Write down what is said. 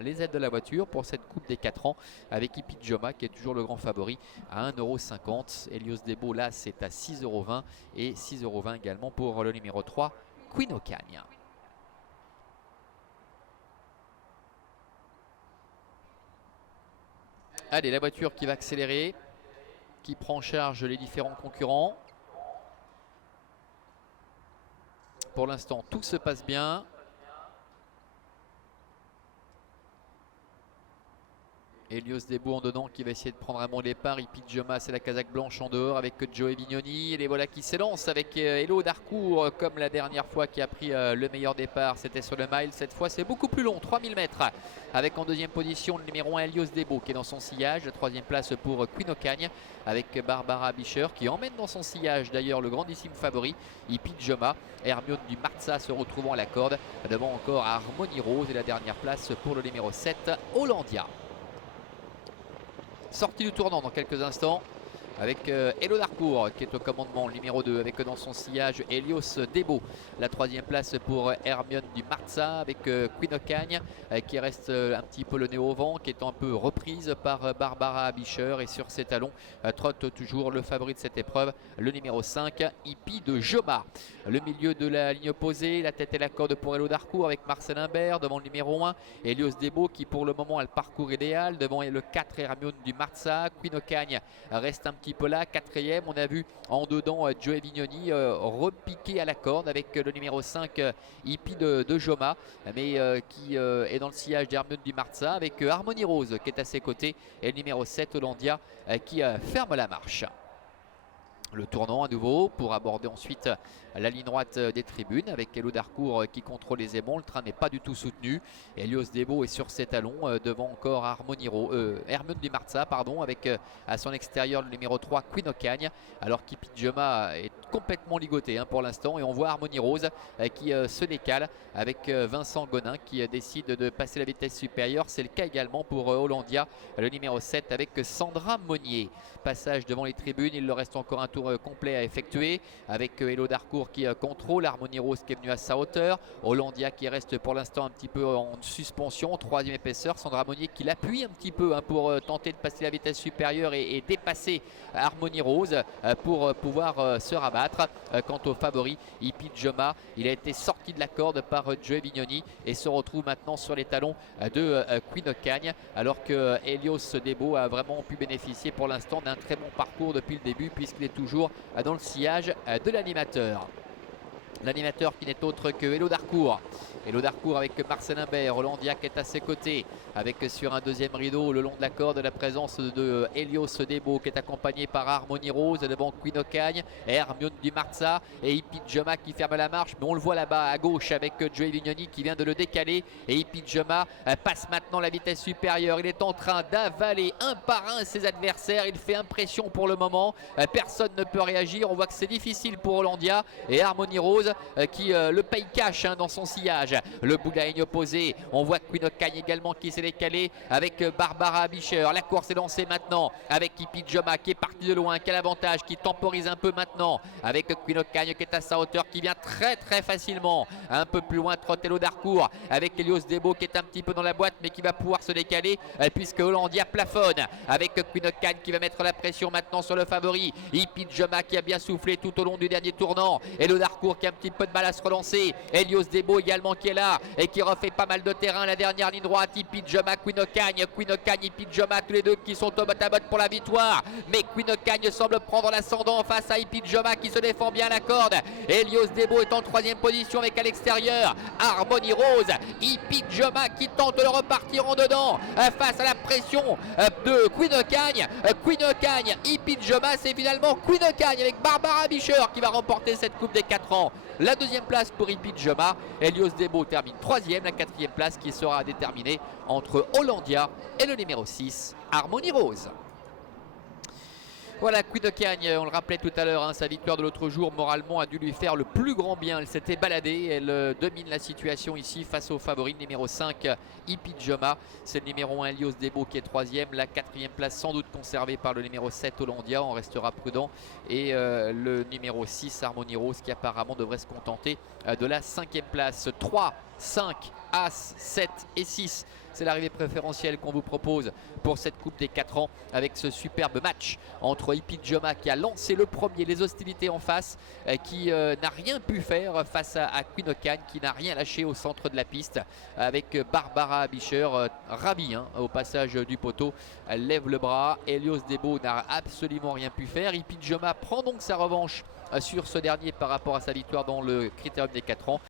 les aides de la voiture pour cette coupe des 4 ans avec Hippie Joma qui est toujours le grand favori à 1,50 €. Helios Debo là c'est à 6,20 € et 6,20 € également pour le numéro 3 Queen Ocagne. Allez, la voiture qui va accélérer, qui prend en charge les différents concurrents. Pour l'instant tout se passe bien. Helios Debo en dedans qui va essayer de prendre un bon départ. Hippie Joma, c'est la casaque blanche en dehors avec Joey Vignoni. Et les voilà qui s'élancent avec Hello Darcourt comme la dernière fois qui a pris le meilleur départ. C'était sur le mile. Cette fois, c'est beaucoup plus long, 3000 mètres. Avec en deuxième position le numéro 1 Helios Debo qui est dans son sillage. La troisième place pour Queen Ocagne avec Barbara Bischer qui emmène dans son sillage d'ailleurs le grandissime favori Hippie Joma. Hermione du Marza se retrouvant à la corde. Devant encore Harmony Rose et la dernière place pour le numéro 7 Hollandia. Sortie du tournant dans quelques instants avec Hello Darcourt qui est au commandement, le numéro 2 avec dans son sillage Helios Debo. La troisième place pour Hermione du Marza avec Queen Ocagne qui reste un petit peu le nez au vent, qui est un peu reprise par Barbara Bischer. Et sur ses talons trotte toujours le favori de cette épreuve, le numéro 5 Hippie de Joma. Le milieu de la ligne opposée, la tête et la corde pour Hello Darcourt avec Marcel Imbert devant le numéro 1 Helios Debo qui pour le moment a le parcours idéal devant le 4 Hermione du Marza. Queen Ocagne reste un petit peu là, quatrième. On a vu en dedans Joey Vignoni repiqué à la corde avec le numéro 5 Hippie de Joma, mais qui est dans le sillage d'Hermione du Marza avec Harmony Rose qui est à ses côtés et le numéro 7 Hollandia qui ferme la marche. Le tournant à nouveau pour aborder ensuite la ligne droite des tribunes avec Hello Darcourt qui contrôle les aimants. Le train n'est pas du tout soutenu. Helios Debo est sur ses talons devant encore Hermione du Marza avec à son extérieur le numéro 3 Queen Ocagne, alors qu'Hippie Joma est complètement ligoté pour l'instant. Et on voit Harmony Rose qui se décale avec Vincent Gonin qui décide de passer la vitesse supérieure. C'est le cas également pour Hollandia, le numéro 7 avec Sandra Monnier. Passage devant les tribunes, il leur reste encore un tour complet à effectuer avec Hello Darcourt qui contrôle, Harmony Rose qui est venu à sa hauteur, Hollandia qui reste pour l'instant un petit peu en suspension, troisième épaisseur, Sandra Monnier qui l'appuie un petit peu pour tenter de passer la vitesse supérieure et dépasser Harmony Rose pour pouvoir se rabattre. Quant au favori Hippie Joma, il a été sorti de la corde par Joey Vignoni et se retrouve maintenant sur les talons de Queen Ocagne, alors que Helios Debo a vraiment pu bénéficier pour l'instant d'un très bon parcours depuis le début puisqu'il est toujours dans le sillage de l'animateur. L'animateur qui n'est autre que Hello Darcourt. Hello Darcourt avec Marcel Imbert, Hollandia qui est à ses côtés avec sur un deuxième rideau le long de la corde la présence de Helios Debo qui est accompagné par Harmony Rose devant Queen Ocagne, Hermione du Marza et Hippie Joma qui ferme la marche, mais on le voit là-bas à gauche avec Joey Vignoni qui vient de le décaler et Hippie Joma passe maintenant la vitesse supérieure. Il est en train d'avaler un par un ses adversaires, il fait impression pour le moment, personne ne peut réagir, on voit que c'est difficile pour Hollandia et Harmony Rose qui le paye cash dans son sillage. Le bout de la ligne opposée, on voit Queen Ocagne également qui s'est décalé avec Barbara Bischer. La course est lancée maintenant avec Hippie Joma qui est parti de loin, qui a l'avantage, qui temporise un peu maintenant avec Queen Ocagne qui est à sa hauteur, qui vient très facilement un peu plus loin. Hello Darcourt avec Helios Debo qui est un petit peu dans la boîte mais qui va pouvoir se décaler puisque Hollandia plafonne avec Queen Ocagne qui va mettre la pression maintenant sur le favori Hippie Joma qui a bien soufflé tout au long du dernier tournant. Hello Darcourt qui a un petit peu de mal à se relancer. Helios Debo également qui est là et qui refait pas mal de terrain. La dernière ligne droite, Hippie Joma, Queen Ocagne, Hippie Joma, tous les deux qui sont au botte à botte pour la victoire. Mais Queen Ocagne semble prendre l'ascendant face à Hippie Joma qui se défend bien la corde. Helios Debo est en troisième position avec à l'extérieur Harmony Rose. Hippie Joma qui tente de le repartir en dedans face à la pression de Queen Ocagne. Queen Ocagne, Hippie Joma, c'est finalement Queen Ocagne avec Barbara Bischer qui va remporter cette coupe des 4 ans. La deuxième place pour Hippie Joma. Helios Debo termine troisième. La quatrième place qui sera déterminée entre Hollandia et le numéro 6 Harmony Rose. Voilà, Queen Ocagne, on le rappelait tout à l'heure, sa victoire de l'autre jour moralement a dû lui faire le plus grand bien. Elle s'était baladée, elle domine la situation ici face au favori numéro 5 Hippie Joma. C'est le numéro 1 Helios Debo qui est troisième. La quatrième place sans doute conservée par le numéro 7 Hollandia, on restera prudent. Et le numéro 6 Harmony Rose qui apparemment devrait se contenter de la cinquième place. 3, 5, As, 7 et 6 C'est l'arrivée préférentielle qu'on vous propose pour cette Coupe des 4 ans avec ce superbe match entre Hippie Joma qui a lancé le premier, les hostilités en face, qui n'a rien pu faire face à Queen Okan, qui n'a rien lâché au centre de la piste, avec Barbara Bischer ravie au passage du poteau. Elle lève le bras. Helios Debo n'a absolument rien pu faire. Hippie Joma prend donc sa revanche sur ce dernier par rapport à sa victoire dans le critérium des 4 ans.